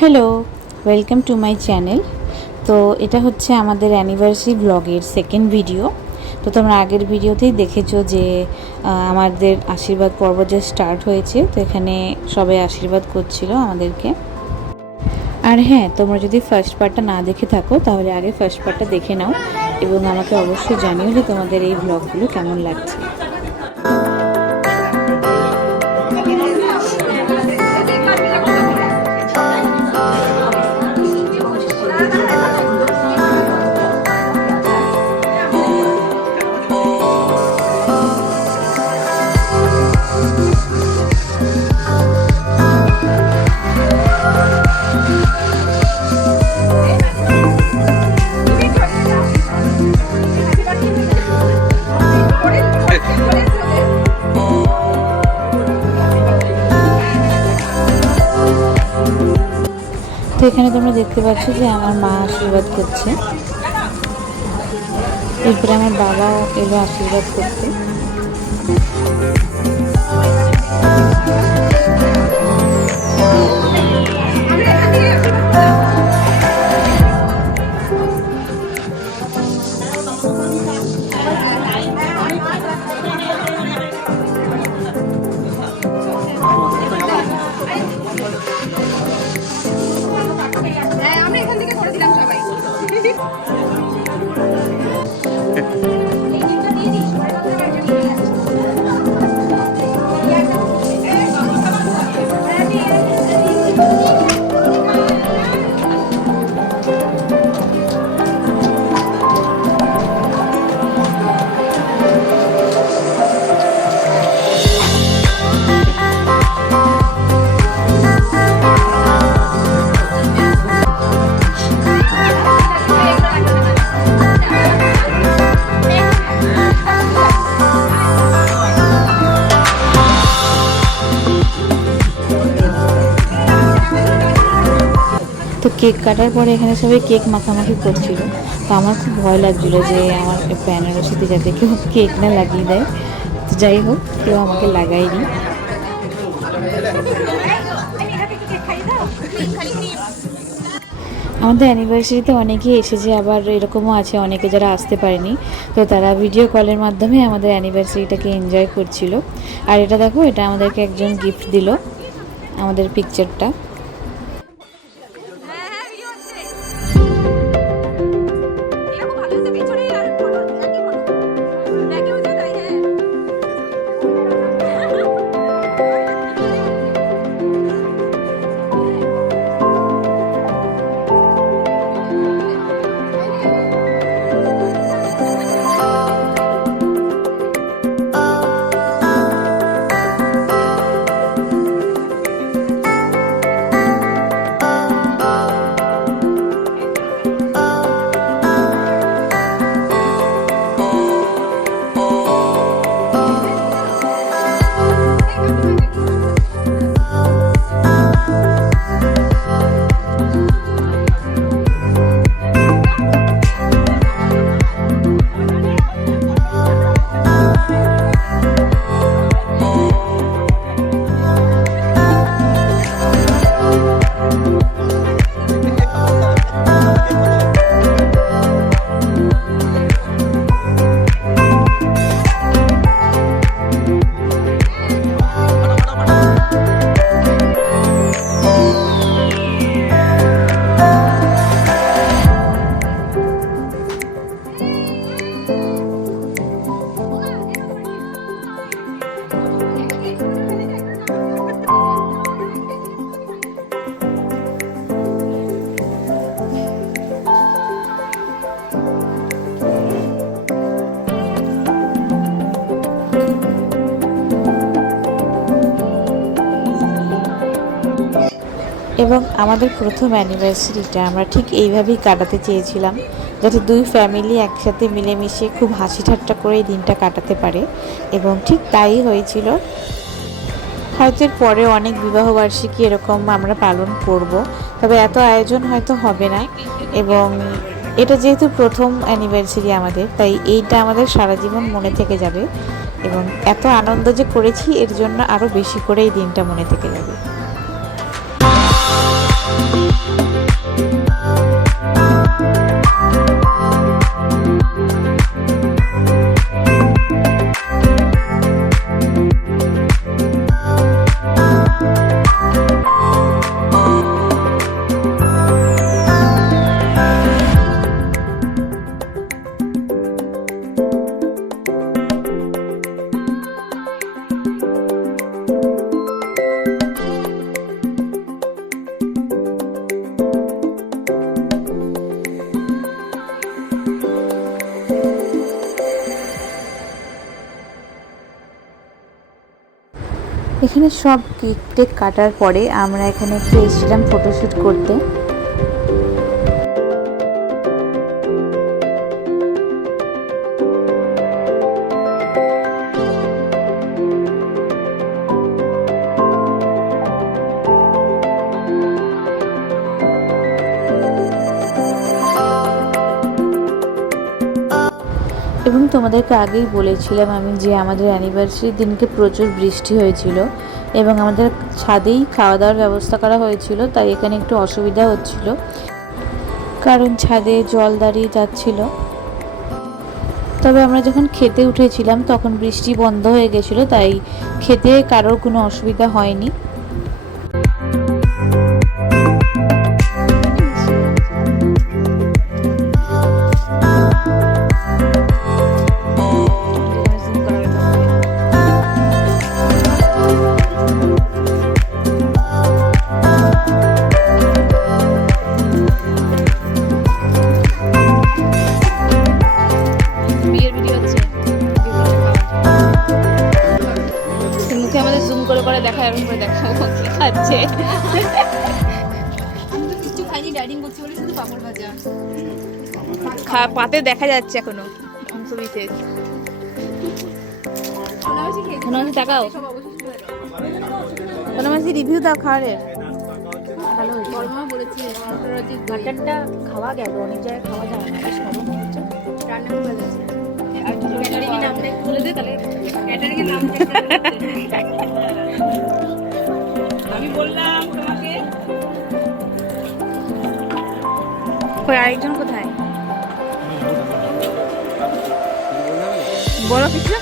Hello, welcome to my channel. তো এটা হচ্ছে আমাদের অ্যানিভার্সারি ব্লগের সেকেন্ড ভিডিও। তো তোমরা আগের ভিডিওতেই দেখেছো যে আমাদের আশীর্বাদ পর্ব যে স্টার্ট হয়েছে, তো এখানে সবাই আশীর্বাদ করছিল আমাদেরকে। আর হ্যাঁ, তোমরা যদি ফার্স্ট পার্টটা না দেখে থাকো তাহলে আগে ফার্স্ট পার্টটা দেখে নাও এবং আমাকে অবশ্যই জানিও যে তোমাদের এই ব্লগগুলো কেমন লাগছে। তো এখানে তোমরা দেখতে পাচ্ছ যে আমার মা আশীর্বাদ করছে, এরপরে আমার বাবাও এলো আশীর্বাদ করতে। তো কেক কাটার পরে এখানে সবাই কেক মাখামাখি করছিল। তো আমার খুব ভয় লাগছিলো যে আমার বেনারসিতে যাতে কেউ কেক না লাগিয়ে দেয়। তো যাই হোক, কেউ আমাকে লাগায়নি। আমাদের অ্যানিভার্সারিতে অনেকেই এসেছে, আবার এরকমও আছে অনেকে যারা আসতে পারেনি। তো তারা ভিডিও কলের মাধ্যমে আমাদের অ্যানিভার্সারিটাকে এনজয় করছিল। আর এটা দেখো, এটা আমাদেরকে একজন গিফট দিল, আমাদের পিকচারটা। এবং আমাদের প্রথম অ্যানিভার্সারিটা আমরা ঠিক এইভাবেই কাটাতে চেয়েছিলাম, যাতে দুই ফ্যামিলি একসাথে মিলেমিশে খুব হাসি ঠাট্টা করে এই দিনটা কাটাতে পারে, এবং ঠিক তাই হয়েছিল। হয়তো এর পরে অনেক বিবাহবার্ষিকী এরকম আমরা পালন করব, তবে এত আয়োজন হয়তো হবে না। এবং এটা যেহেতু প্রথম অ্যানিভার্সারি আমাদের, তাই এইটা আমাদের সারা জীবন মনে থেকে যাবে। এবং এত আনন্দ যে করেছি এর জন্য আরও বেশি করে এই দিনটা মনে থেকে যাবে। এখানে সব কেক টেক কাটার পরে আমরা এখানে একটু এসেছিলাম ফটোশ্যুট করতে। এবং তোমাদেরকে আগেই বলেছিলাম আমি যে আমাদের অ্যানিভার্সারির দিনকে প্রচুর বৃষ্টি হয়েছিল এবং আমাদের ছাদেই খাওয়া দাওয়ার ব্যবস্থা করা হয়েছিল, তাই এখানে একটু অসুবিধা হচ্ছিল কারণ ছাদে জল দাঁড়িয়ে যাচ্ছিল। তবে আমরা যখন খেতে উঠেছিলাম তখন বৃষ্টি বন্ধ হয়ে গেছিলো, তাই খেতে কারোর কোনো অসুবিধা হয়নি। করে দেখা এরকম করে দেখাবো কি খাচ্ছে। পাতে দেখা যাচ্ছে এখনো অংশ বিশেষ। তাকাও রিভিউ দাও খাবারের। ভালো হয়েছে বলেছি, বাটারটা খাওয়া গেল, অনেক জায়গায় খাওয়া যায় না, রান্না করে গেছে। আমি বললাম তোমাকে। আরেকজন কোথায় বলো কিছু?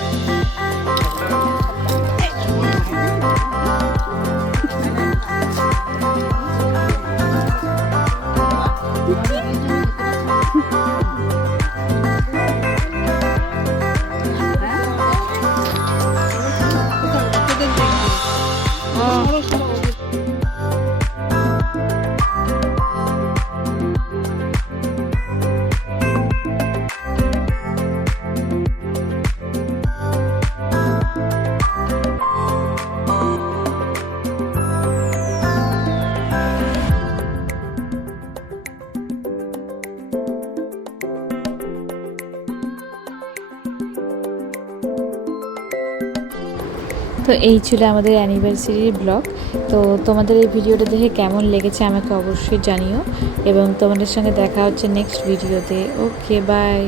তো এই ছিল আমাদের অ্যানিভার্সারির ব্লগ। তো তোমাদের এই ভিডিওটা দেখে কেমন লেগেছে আমাকে অবশ্যই জানিও এবং তোমাদের সঙ্গে দেখা হচ্ছে নেক্সট ভিডিওতে। ওকে, বাই।